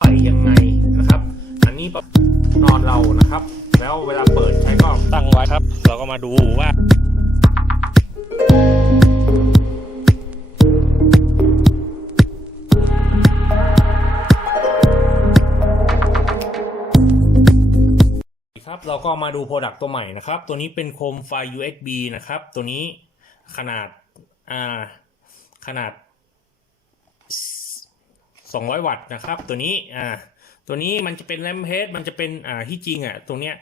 ใส่ยังไงนะครับ อันนี้นอนเรานะครับ แล้วเวลาเปิดใช้ก็ตั้งไว้ครับ เราก็มาดูว่าครับเราก็มาดูโปรดักต์ตัวใหม่นะครับ ตัวนี้เป็นโคมไฟ USB นะครับ ตัวนี้ขนาดอ่าขนาด 200 วัตต์นะครับ ตัวนี้อ่าตัวนี้มันจะเป็นแรมเพสมันจะเป็นอ่าที่จริงอะตรงเนี้ย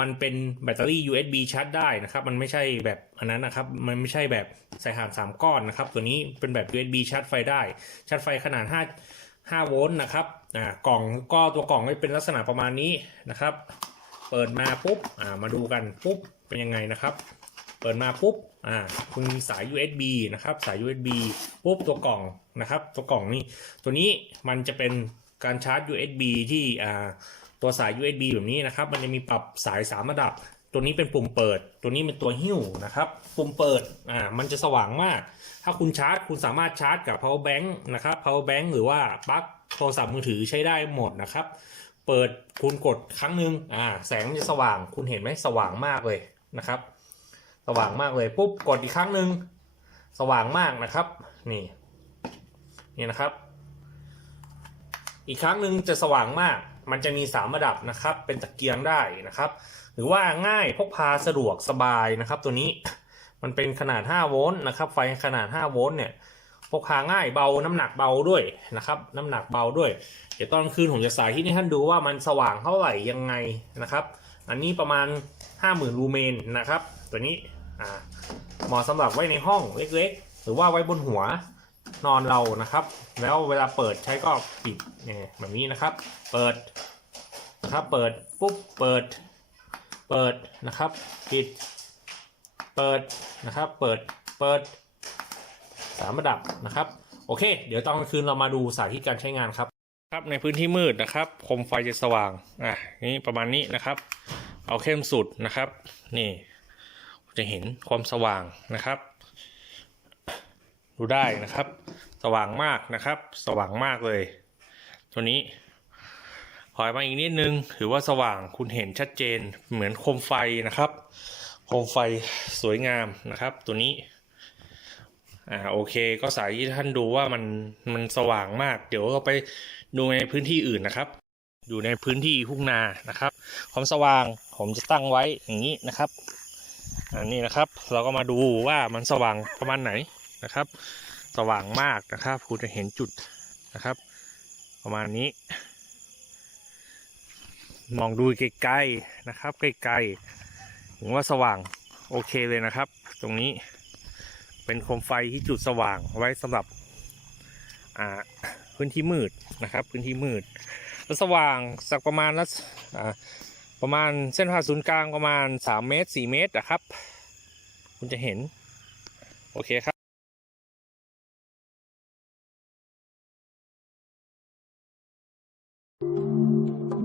มันเป็นแบตเตอรี่ USB ชาร์จได้นะครับ มันไม่ใช่แบบอันนั้นนะครับ มันไม่ใช่แบบใส่ห่าน3ก้อนนะครับ ตัวนี้เป็นแบบ USB ชาร์จไฟได้ ชาร์จไฟขนาด 5 5 โวลต์นะครับอ่ากล่องก็ตัวกล่องก็เป็นลักษณะประมาณนี้นะครับ เปิดมาปุ๊บอ่ามาดูกันปุ๊บเป็นยังไงนะครับ เปิดมาปุ๊บอ่าคุณมีสาย USB นะครับสาย USB ปุ๊บตัวกล่องนะครับตัวกล่องนี่ตัวนี้มันจะเป็นการชาร์จ USB ที่อ่าตัวสาย USB แบบนี้นะครับ มันจะมีปรับสาย3ระดับ ตัวนี้เป็นปุ่มเปิด ตัวนี้เป็นตัวหิ้วนะครับ ปุ่มเปิด อ่า มันจะสว่างมาก ถ้าคุณชาร์จ คุณสามารถชาร์จกับ power bank นะครับ power bank หรือว่าปลั๊กโทรศัพท์มือถือใช้ได้หมดนะครับ เปิด คุณกดครั้งหนึ่งอ่า แสงมันจะสว่าง คุณเห็นไหมสว่างมากเลยนะครับ ว่างมากเลยปุ๊บกดอีกครั้งหนึ่งสว่างมากนะครับ นี่ นี่นะครับ อีกครั้งหนึ่งจะสว่างมาก มันจะมีสามระดับนะครับ เป็นตะเกียงได้นะครับ หรือว่าง่ายพกพาสะดวกสบายนะครับ ตัวนี้มันเป็นขนาด 5 โวลต์นะครับ ไฟขนาด 5 โวลต์เนี่ยพกพาง่ายเบาน้ำหนักเบาด้วยนะครับ น้ำหนักเบาด้วย เดี๋ยวตอนคืนผมจะสาธิตให้ท่านดูว่ามันสว่างเท่าไหร่ยังไงนะครับ อันนี้ประมาณ 50,000 ลูเมนนะครับ ตัวนี้ อ่าเหมาะสำหรับไว้ในห้องเล็กๆ หรือว่าไว้บนหัวนอนเรานะครับ แล้วเวลาเปิดใช้ก็ปิดเนี่ยแบบนี้นะครับ เปิดนะครับเปิดปุ๊บเปิด เปิดนะครับปิด เปิดนะครับ เปิดเปิดสามระดับนะครับ โอเค เดี๋ยวตอนกลางคืนเรามาดูสาธิตการใช้งานครับครับในพื้นที่มืดนะครับโคมไฟจะสว่างอะนี่ประมาณนี้นะครับ เอาเข้มสุดนะครับ นี่ จะเห็นความสว่างนะครับ ดูได้นะครับ สว่างมากนะครับ สว่างมากเลย ตัวนี้ถอยมาอีกนิดนึงถือว่าสว่างคุณเห็นชัดเจนเหมือนโคมไฟนะครับ โคมไฟสวยงามนะครับ ตัวนี้อ่าโอเคก็สายที่ท่านดูว่ามันมันสว่างมาก เดี๋ยวเราไปดูในพื้นที่อื่นนะครับ อยู่ในพื้นที่ทุ่งนานะครับ ความสว่างผมจะตั้งไว้อย่างนี้นะครับ อันนี้นะครับ เราก็มาดูว่ามันสว่างประมาณไหนนะครับ สว่างมากนะครับ คุณจะเห็นจุดนะครับ ประมาณนี้ มองดูไกลๆนะครับใกล้ๆถึงว่าสว่างโอเคเลยนะครับ ตรงนี้เป็นโคมไฟที่จุดสว่างไว้สำหรับพื้นที่มืดนะครับ พื้นที่มืดแล้วสว่างสักประมาณละอ่า ประมาณเส้นผ่าศูนย์กลางประมาณ 3 เมตร 4 เมตรนะครับ คุณจะเห็น โอเคครับ Thank